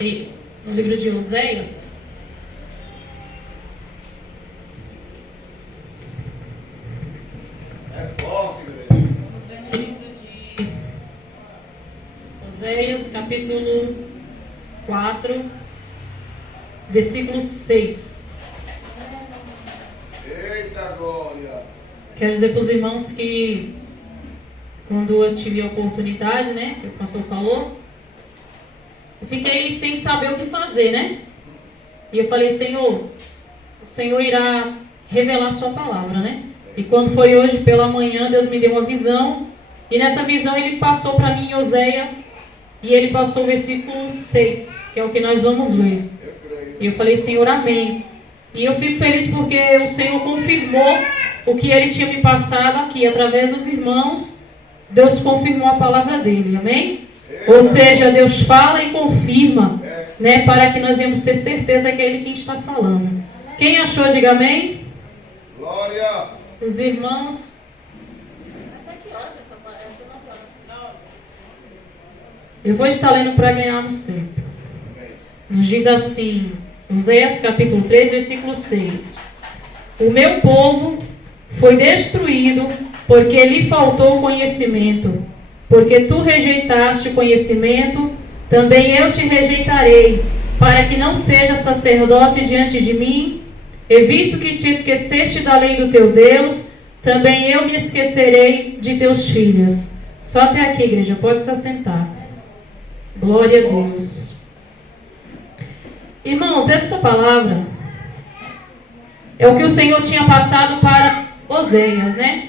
no livro de Oséias. É forte, igreja. Vamos ver no livro de Oséias, capítulo 4, versículo 6. Eita glória! Quero dizer para os irmãos que quando eu tive a oportunidade, né, que o pastor falou, eu fiquei sem saber o que fazer, né? E eu falei, Senhor, o Senhor irá revelar a sua palavra, né? E quando foi hoje pela manhã, Deus me deu uma visão, e nessa visão Ele passou para mim em Oséias, e Ele passou o versículo 6, que é o que nós vamos ler. E eu falei, Senhor, amém. E eu fico feliz porque o Senhor confirmou o que Ele tinha me passado aqui, através dos irmãos. Deus confirmou a palavra dele, amém? Ou seja, Deus fala e confirma, né, para que nós venhamos ter certeza que é Ele quem está falando. Quem achou, diga amém. Glória! Os irmãos. Até que hora essa Eu vou estar lendo para ganharmos tempo. Nos diz assim, Oséias capítulo 3, versículo 6. O meu povo foi destruído porque lhe faltou conhecimento. Porque tu rejeitaste o conhecimento, também eu te rejeitarei, para que não sejas sacerdote diante de mim. E visto que te esqueceste da lei do teu Deus, também eu me esquecerei de teus filhos. Só até aqui, igreja, pode se assentar. Glória a Deus. Irmãos, essa palavra é o que o Senhor tinha passado para Oséias, né?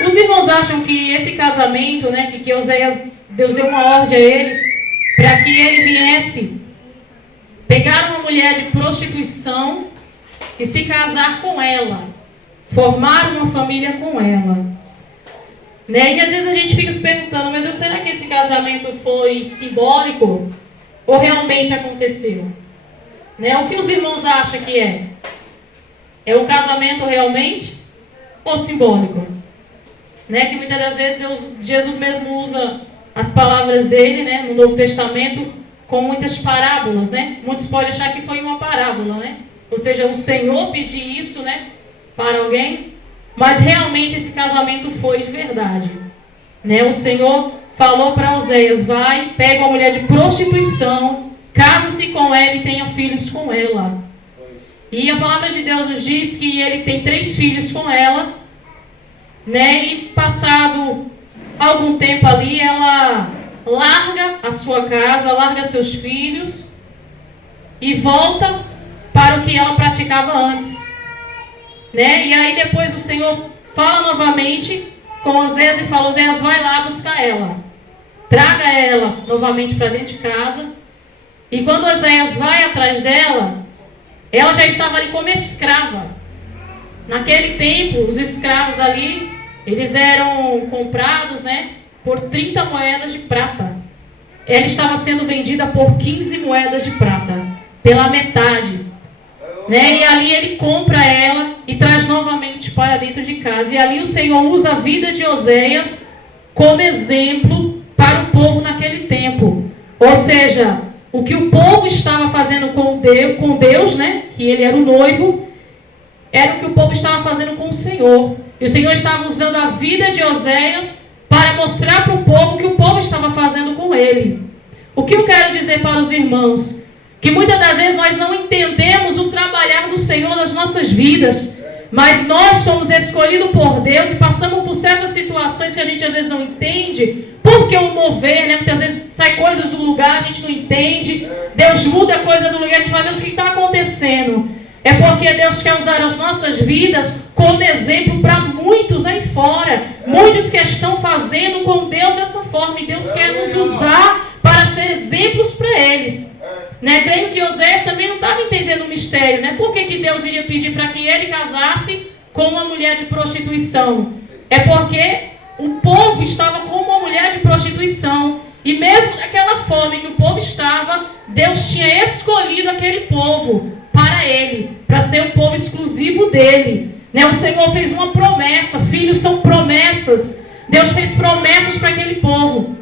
Os irmãos acham que esse casamento, né, que Oséias, Deus deu uma ordem a ele, para que ele viesse pegar uma mulher de prostituição e se casar com ela, formar uma família com ela. Né? E às vezes a gente fica se perguntando, meu Deus, será que esse casamento foi simbólico ou realmente aconteceu? Né? O que os irmãos acham que é? É o casamento realmente ou simbólico? Né? Que muitas das vezes Jesus mesmo usa as palavras dele, né, no Novo Testamento com muitas parábolas, né? Muitos podem achar que foi uma parábola, né? Ou seja, o Senhor pedir isso, né, para alguém, mas realmente esse casamento foi de verdade, né? O Senhor falou para Oséias, vai, pega uma mulher de prostituição, casa-se com ela e tenha filhos com ela. E a palavra de Deus nos diz que ele tem 3 filhos com ela, né? E passado algum tempo ali, ela larga a sua casa, larga seus filhos e volta para o que ela praticava antes, né? E aí depois o Senhor fala novamente com Oséias e fala, Oséias, vai lá buscar ela, traga ela novamente para dentro de casa. E quando Oséias vai atrás dela, ela já estava ali como escrava. Naquele tempo, os escravos ali, eles eram comprados, né, por 30 moedas de prata. Ela estava sendo vendida por 15 moedas de prata, pela metade. Né? E ali ele compra ela e traz novamente para dentro de casa. E ali o Senhor usa a vida de Oséias como exemplo para o povo naquele tempo. Ou seja, o que o povo estava fazendo com Deus, né, que ele era o noivo, era o que o povo estava fazendo com o Senhor. E o Senhor estava usando a vida de Oséias para mostrar para o povo o que o povo estava fazendo com ele. O que eu quero dizer para os irmãos? Que muitas das vezes nós não entendemos o trabalhar do Senhor nas nossas vidas. Mas nós somos escolhidos por Deus e passamos por certas situações que a gente às vezes não entende. Porque o mover, né? Muitas vezes sai coisas do lugar, a gente não entende. Deus muda a coisa do lugar, a gente fala, Deus, o que está acontecendo? É porque Deus quer usar as nossas vidas como exemplo para muitos aí fora. Muitos que estão fazendo com Deus dessa forma. E Deus quer nos usar para ser exemplos para eles. Né? Creio que Oséias também não estava entendendo o mistério. Né? Por que Deus iria pedir para que ele casasse com uma mulher de prostituição? É porque o povo estava com uma mulher de prostituição. E mesmo daquela forma em que o povo estava, Deus tinha escolhido aquele povo para ele, para ser um povo exclusivo dele. Né? O Senhor fez uma promessa, filhos são promessas. Deus fez promessas para aquele povo.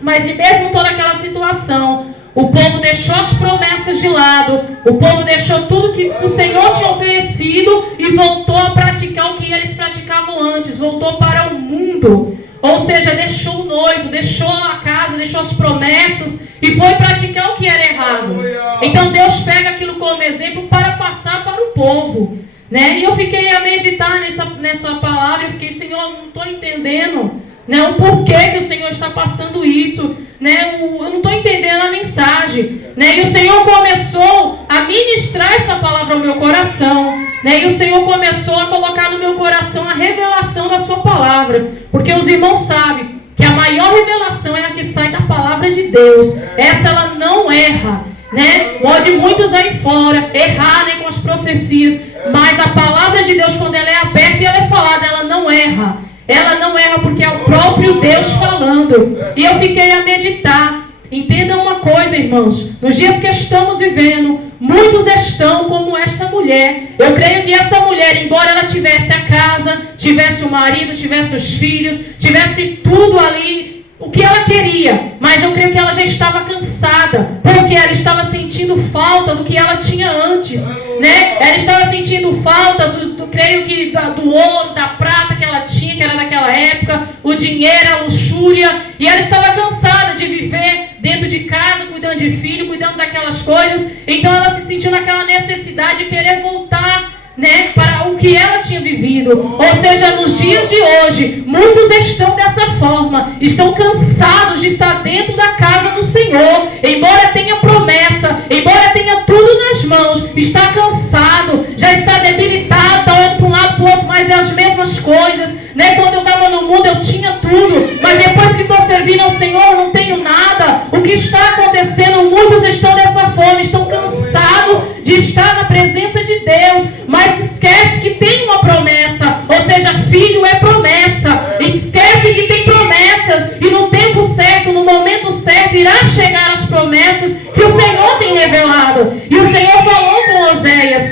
Mas e mesmo toda aquela situação, o povo deixou as promessas de lado, o povo deixou tudo que o Senhor tinha oferecido e voltou a praticar o que eles praticavam antes, voltou para o mundo. Ou seja, deixou o noivo, deixou a casa, deixou as promessas e foi praticar o que era errado. Então Deus pega aquilo como exemplo para passar para o povo, né? E eu fiquei a meditar nessa palavra, eu fiquei, Senhor, não estou entendendo, né, o porquê que o Senhor está passando isso, né? Eu não estou entendendo a mensagem, né? E o Senhor começou a ministrar essa palavra ao meu coração, né? E o Senhor começou a colocar no meu coração a revelação da sua palavra, porque os irmãos sabem que a maior revelação é a que sai da palavra de Deus. Essa ela não erra, né? Pode muitos aí fora errar, né, com as profecias, mas a palavra de Deus, quando ela é aberta e ela é falada, ela não erra. Ela não erra porque é o próprio Deus falando. E eu fiquei a meditar. Entendam uma coisa, irmãos. Nos dias que estamos vivendo, muitos estão como esta mulher. Eu creio que essa mulher, embora ela tivesse a casa, tivesse o marido, tivesse os filhos, tivesse tudo ali, o que ela queria, mas eu creio que ela já estava cansada, porque ela estava sentindo falta do que ela tinha antes, né? Ela estava sentindo falta creio que do ouro, da prata que ela tinha, que era daquela época, o dinheiro, a luxúria, e ela estava cansada de viver dentro de casa, cuidando de filho, cuidando daquelas coisas. Então ela se sentiu naquela necessidade de querer voltar, né, para o que ela tinha vivido. Ou seja, nos dias de hoje, muitos estão dessa forma, estão cansados de estar dentro da casa do Senhor, embora tenha promessa, embora tenha tudo nas mãos, está cansado, já está debilitado, está olhando para um lado, para o outro, mas é as mesmas coisas, né? Quando eu estava no mundo eu tinha tudo, mas depois que estou servindo ao Senhor não tenho nada. O que está acontecendo? Muitos estão dessa forma, estão cansados de estar na presença de Deus, mas esquece que tem uma promessa, ou seja, filho é promessa, e esquece que tem promessas, e no tempo certo, no momento certo, irá chegar as promessas que o Senhor tem revelado. E o Senhor falou com Oséias,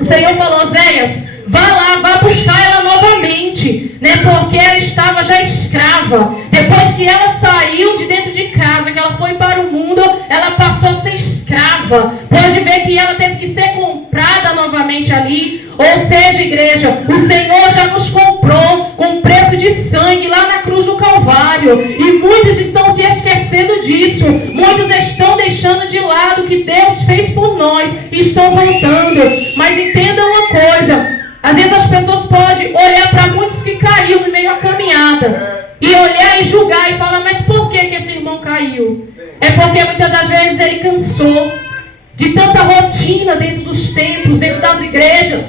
o Senhor falou: Oséias, vá lá, vá buscar ela novamente, né? Porque ela estava já escrava. Depois que ela saiu de dentro de casa, que ela foi para o mundo, ela passou a ser escrava. Pode ver que ela teve que ser comprada novamente ali. Ou seja, igreja, o Senhor já nos comprou com preço de sangue lá na cruz do Calvário. E muitos estão se esquecendo disso. Muitos estão deixando de lado o que Deus fez por nós e estão voltando. Mas entendam uma coisa: às vezes as pessoas podem olhar para muitos que caiu no meio da caminhada e olhar e julgar e falar: mas por que esse irmão caiu? É porque muitas das vezes ele cansou de tanta rotina dentro dos templos, dentro das igrejas.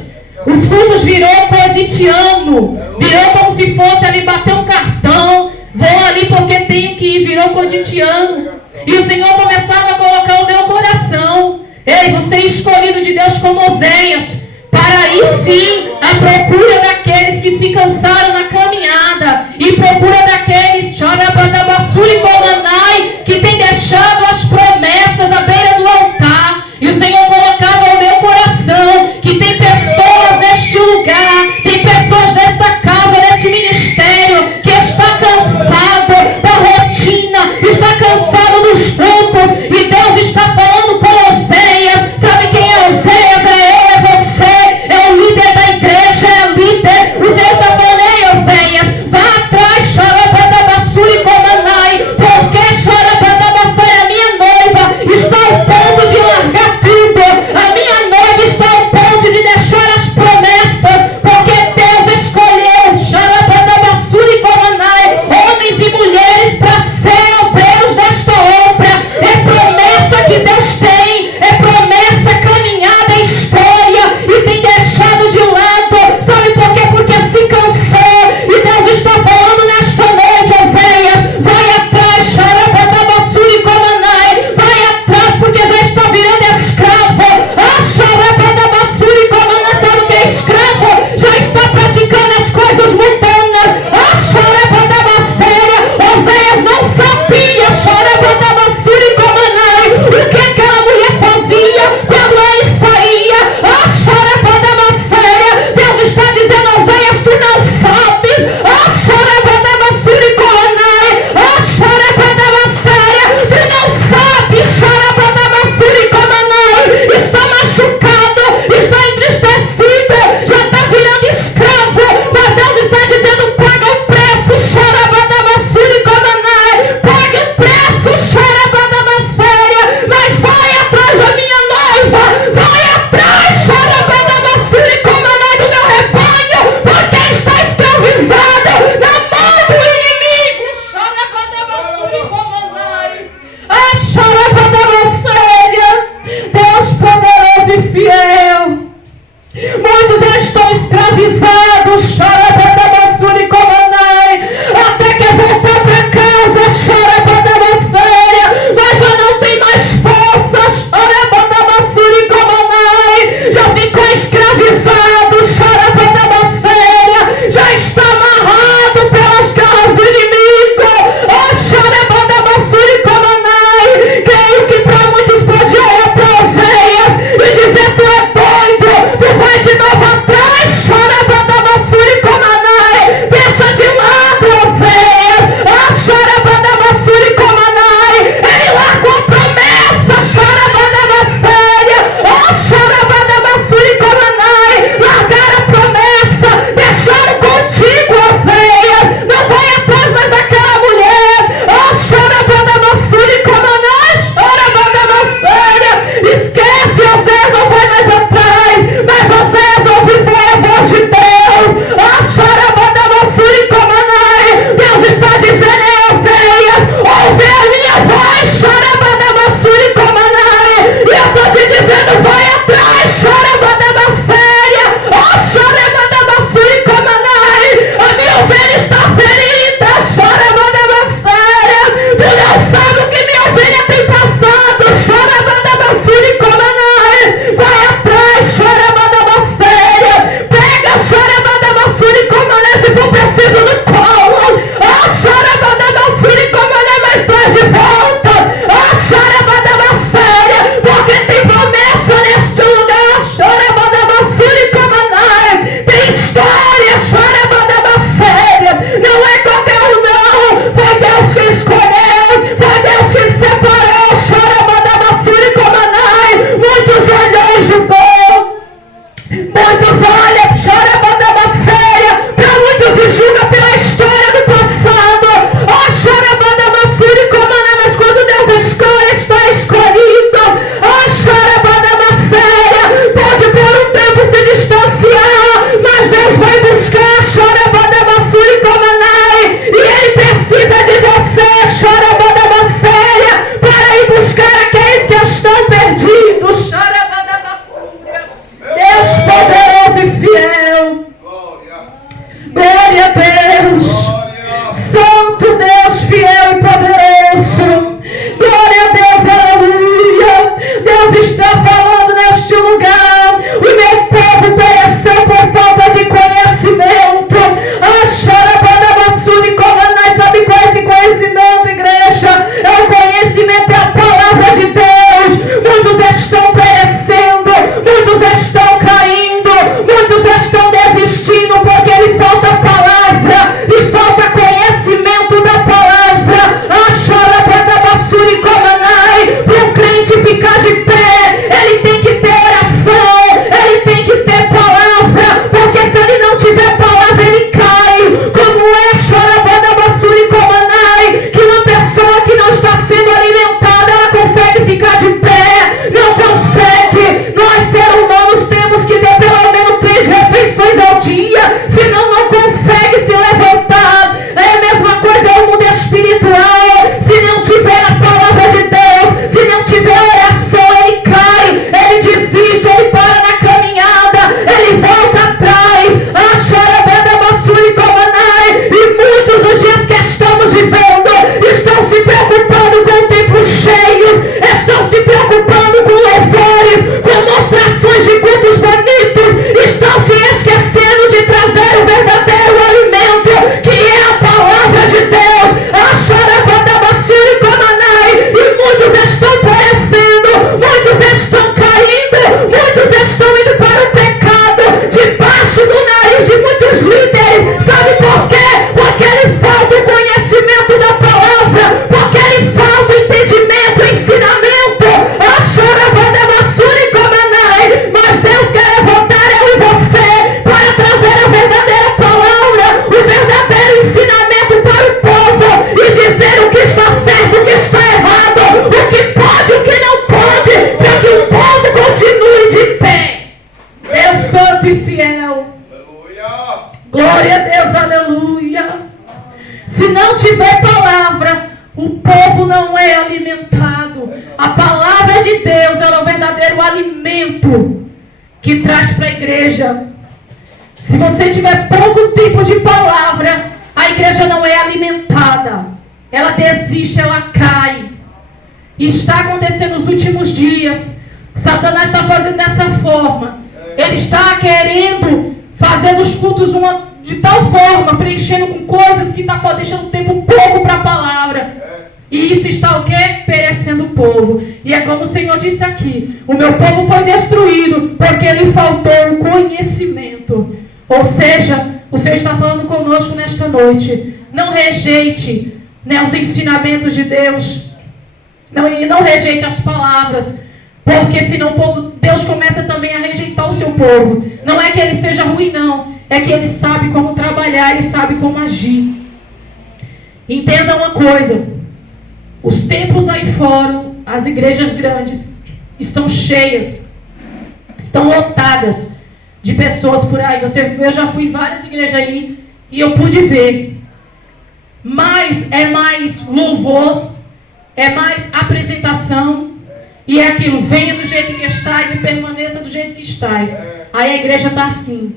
Os cultos virou cotidiano, virou como se fosse ali bater um cartão, vou ali porque tenho que ir, virou cotidiano. E o Senhor começava a colocar o meu coração: ei, você é escolhido de Deus como Oséias, para aí sim a procura daqueles que se cansaram na caminhada, e procura daqueles que tem deixado as promessas à beira do altar. E o Senhor colocava ao meu coração que tem pessoas neste lugar, tem pessoas nesta casa, neste ministério, que está cansado da rotina, está cansado dos cultos, e Deus está falando com Oséias. Sabe quem é Oséias? É eu, é você, é o líder da igreja, é o líder. O Senhor está falando: ei, Oséias, vá atrás, chora. que traz para a igreja. Se você tiver pouco tempo de palavra, a igreja não é alimentada. Ela desiste, ela cai. E está acontecendo nos últimos dias. Satanás está fazendo dessa forma. Ele está querendo fazer os cultos de tal forma, preenchendo com coisas que está deixando tempo pouco para a palavra. E isso está o quê? Perecendo o povo. E é como o Senhor disse aqui: o meu povo foi destruído porque lhe faltou o conhecimento. Ou seja, o Senhor está falando conosco nesta noite. Não rejeite, né, os ensinamentos de Deus. Não rejeite as palavras. Porque senão Deus começa também a rejeitar o seu povo. Não é que ele seja ruim, não. É que ele sabe como trabalhar, ele sabe como agir. Entenda uma coisa: os templos aí fora, as igrejas grandes, estão cheias, estão lotadas de pessoas por aí. Eu já fui em várias igrejas aí e eu pude ver. Mas é mais louvor, é mais apresentação. E é aquilo: venha do jeito que estás e permaneça do jeito que estás. Aí a igreja está assim.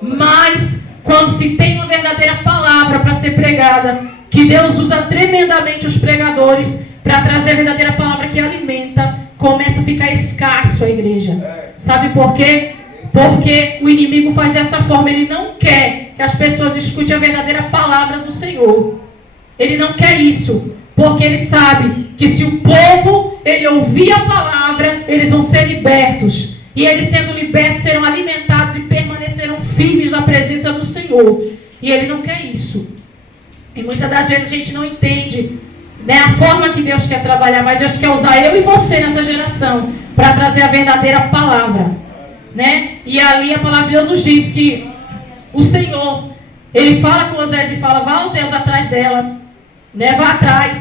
Mas quando se tem uma verdadeira palavra para ser pregada, que Deus usa tremendamente os pregadores para trazer a verdadeira palavra que alimenta, começa a ficar escasso a igreja. Sabe por quê? Porque o inimigo faz dessa forma. Ele não quer que as pessoas escutem a verdadeira palavra do Senhor. Ele não quer isso. Porque ele sabe que se o povo ele ouvir a palavra, eles vão ser libertos. E eles sendo libertos serão alimentados e permanecerão firmes na presença do Senhor. E ele não quer isso. E muitas das vezes a gente não entende, né, a forma que Deus quer trabalhar. Mas Deus quer usar eu e você nessa geração para trazer a verdadeira palavra, né? E ali a palavra de Deus nos diz que o Senhor, ele fala com Osés e fala: vá Osés atrás dela, né? Vá atrás.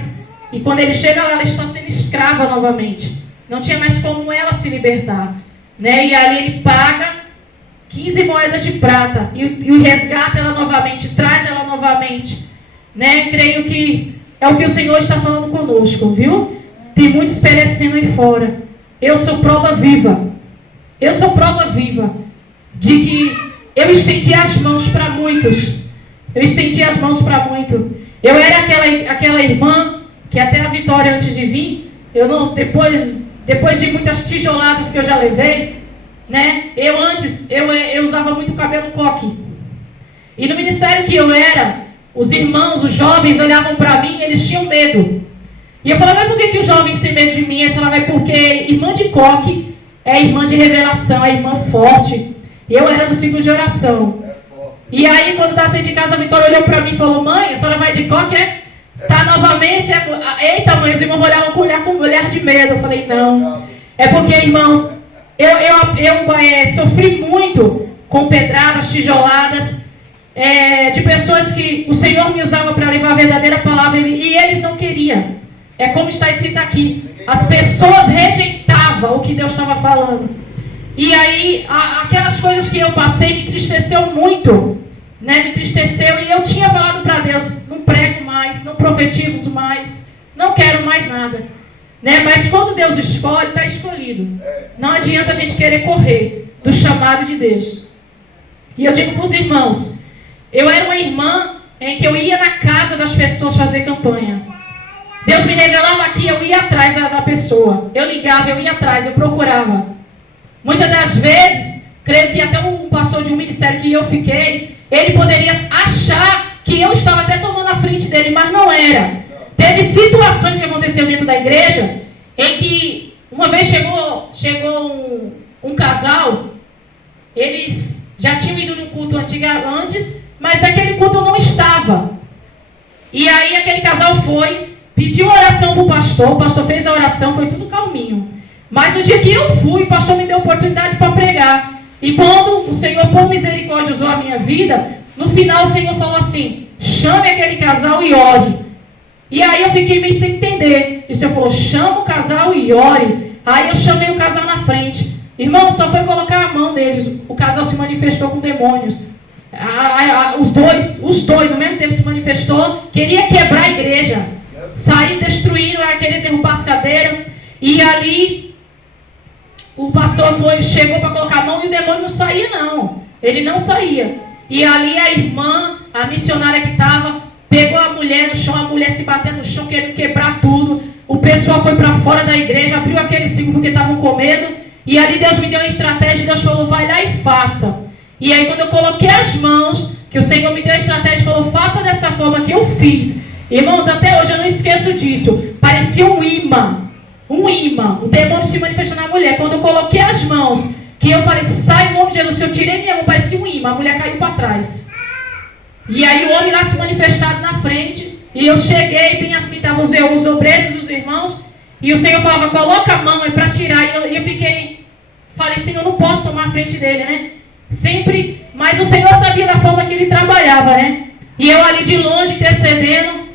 E quando ele chega lá, ela está sendo escrava novamente. Não tinha mais como ela se libertar, né? E ali ele paga 15 moedas de prata e resgata ela novamente, traz ela novamente, né? Creio que é o que o Senhor está falando conosco, viu? Tem muitos perecendo aí fora. Eu sou prova viva. Eu sou prova viva de que eu estendi as mãos para muitos. Eu estendi as mãos para muitos. Eu era aquela irmã que até a Vitória, antes de vir, depois de muitas tijoladas que eu já levei, né? Eu usava muito cabelo coque. E no ministério que eu era, os irmãos, os jovens olhavam para mim e eles tinham medo. E eu falava: mas por que os jovens têm medo de mim? Eles falavam: é porque irmã de coque é irmã de revelação, é irmã forte. Eu era do ciclo de oração. E aí, quando estava saindo de casa, a Vitória olhou para mim e falou: mãe, a senhora vai de coque, é? Tá novamente? Eita, mãe, os irmãos olhavam com um olhar de medo. Eu falei: não. É porque, irmãos, eu sofri muito com pedradas, tijoladas, de pessoas que o Senhor me usava para levar a verdadeira palavra e eles não queriam. É como está escrito aqui: as pessoas rejeitavam o que Deus estava falando. E aí, aquelas coisas que eu passei me entristeceu muito, né? Me entristeceu, e eu tinha falado para Deus: não prego mais, não profetizo mais, não quero mais nada, né? Mas quando Deus escolhe, está escolhido. Não adianta a gente querer correr do chamado de Deus. E eu digo para os irmãos: eu era uma irmã em que eu ia na casa das pessoas fazer campanha. Deus me revelava aqui, eu ia atrás da pessoa. Eu ligava, eu ia atrás, eu procurava. Muitas das vezes, creio que até um pastor de um ministério que eu fiquei, ele poderia achar que eu estava até tomando a frente dele, mas não era. Teve situações que aconteceram dentro da igreja, em que uma vez chegou um casal, eles já tinham ido no culto antes, mas naquele culto eu não estava. E aí aquele casal pediu oração para o pastor fez a oração, foi tudo calminho. Mas no dia que eu fui, o pastor me deu oportunidade para pregar. E quando o Senhor, por misericórdia, usou a minha vida, no final o Senhor falou assim: chame aquele casal e ore. E aí eu fiquei meio sem entender. E o Senhor falou: chama o casal e ore. Aí eu chamei o casal na frente. Irmão, só foi colocar a mão neles. O casal se manifestou com demônios. Os dois, no mesmo tempo se manifestou. Queria quebrar a igreja. Sair destruindo, querer derrubar as cadeiras. E ali o pastor chegou para colocar a mão e o demônio não saía, não. Ele não saía. E ali a irmã, a missionária que estava, pegou a mulher no chão, a mulher se batendo no chão, querendo quebrar tudo. O pessoal foi para fora da igreja, abriu aquele ciclo porque estavam com medo. E ali Deus me deu uma estratégia, Deus falou, vai lá e faça. E aí quando eu coloquei as mãos, que o Senhor me deu a estratégia e falou, faça dessa forma que eu fiz. Irmãos, até hoje eu não esqueço disso. Parecia um imã. Um imã. O demônio se manifestou na mulher. Quando eu coloquei as mãos, que eu falei, sai em nome de Jesus, que eu tirei minha mão, parecia um imã. A mulher caiu para trás. E aí o homem lá se manifestado na frente. E eu cheguei bem assim, estavam os obreiros, os irmãos. E o Senhor falava, coloca a mão aí para tirar. E eu fiquei, falei, Senhor, eu não posso tomar a frente dele, né? Sempre, mas o Senhor sabia da forma que ele trabalhava, né? E eu ali de longe intercedendo,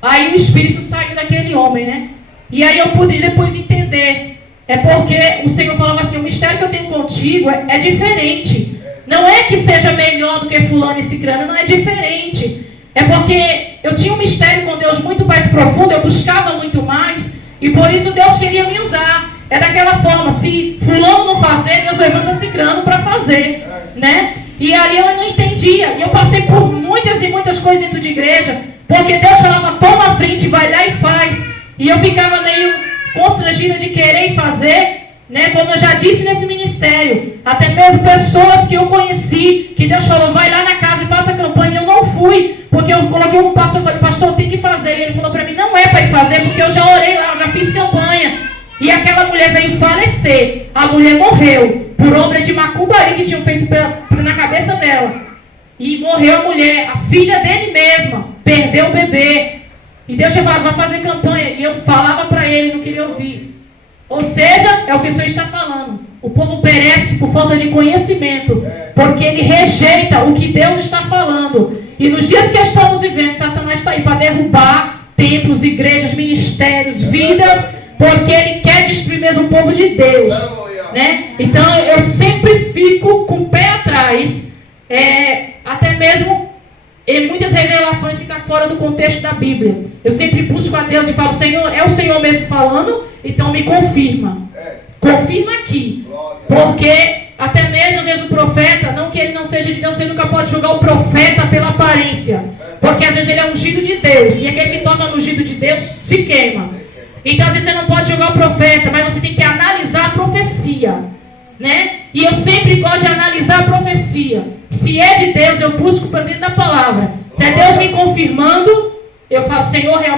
aí o Espírito saiu daquele homem, né? E aí eu pude depois entender. É porque o Senhor falava assim, o mistério que eu tenho contigo é diferente. Não é que seja melhor do que fulano e cicrano, não é diferente. É porque eu tinha um mistério com Deus muito mais profundo, eu buscava muito mais, e por isso Deus queria me usar. É daquela forma, se fulano não fazer, Deus levanta cicrano para fazer, né? E ali eu não entendia, e eu passei por muitas e muitas coisas dentro de igreja, porque Deus falava, toma a frente, vai lá e faz. E eu ficava meio constrangida de querer fazer, né? Como eu já disse nesse ministério, até mesmo pessoas que eu conheci, que Deus falou, vai lá na casa e faça a campanha, eu não fui, porque eu coloquei um pastor e falei, pastor, tem que fazer. E ele falou para mim, não é para ir fazer, porque eu já orei lá, eu já fiz campanha. E aquela mulher veio falecer. A mulher morreu por obra de macumbari que tinham feito na cabeça dela. E morreu a mulher, a filha dele mesma, perdeu o bebê. E Deus tinha falado, vai fazer campanha. E eu falava para ele, não queria ouvir. Ou seja, é o que o Senhor está falando. O povo perece por falta de conhecimento, porque ele rejeita o que Deus está falando. E nos dias que estamos vivendo, Satanás está aí para derrubar templos, igrejas, ministérios, vidas, porque ele quer destruir mesmo o povo de Deus, né? Então eu sempre fico com o pé atrás, até mesmo em muitas revelações que estão fora do contexto da Bíblia. Eu sempre busco a Deus e falo, Senhor, é o Senhor mesmo falando? Então me confirma. Confirma aqui. Porque até mesmo às vezes o profeta, não que ele não seja de Deus, você nunca pode julgar o profeta pela aparência. Porque às vezes ele é ungido de Deus, e aquele que toca no ungido de Deus se queima. Então, às vezes você não pode julgar o profeta, mas você tem que analisar a profecia, né? E eu sempre gosto de analisar a profecia. Se é de Deus, eu busco para dentro da palavra. Se é Deus me confirmando, eu falo, Senhor, realmente